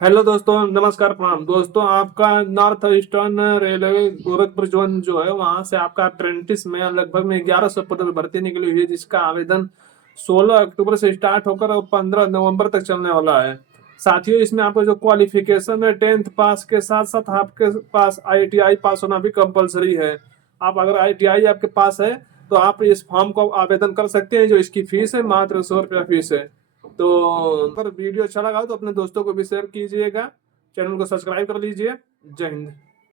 Hello दोस्तों, नमस्कार, प्रणाम दोस्तों। आपका north eastern railway Gorakhpur zone जो है वहां से आपका अप्रेंटिस में लगभग में 1100 पदों पर भर्ती निकली हुई है, जिसका आवेदन 16 अक्टूबर से स्टार्ट होकर और 15 नवंबर तक चलने वाला है। साथियों, इसमें आपको जो क्वालिफिकेशन है 10th पास के साथ साथ आपके पास आईटीआई पास होना भी कंपलसरी है। आप अगर आईटीआई आपके पास है तो आप इस फॉर्म को आवेदन कर सकते हैं। जो इसकी फीस है मात्र 100 रुपया फीस है। तो अगर वीडियो अच्छा लगा हो तो अपने दोस्तों को भी शेयर कीजिएगा। चैनल को सब्सक्राइब कर लीजिए। जय हिंद।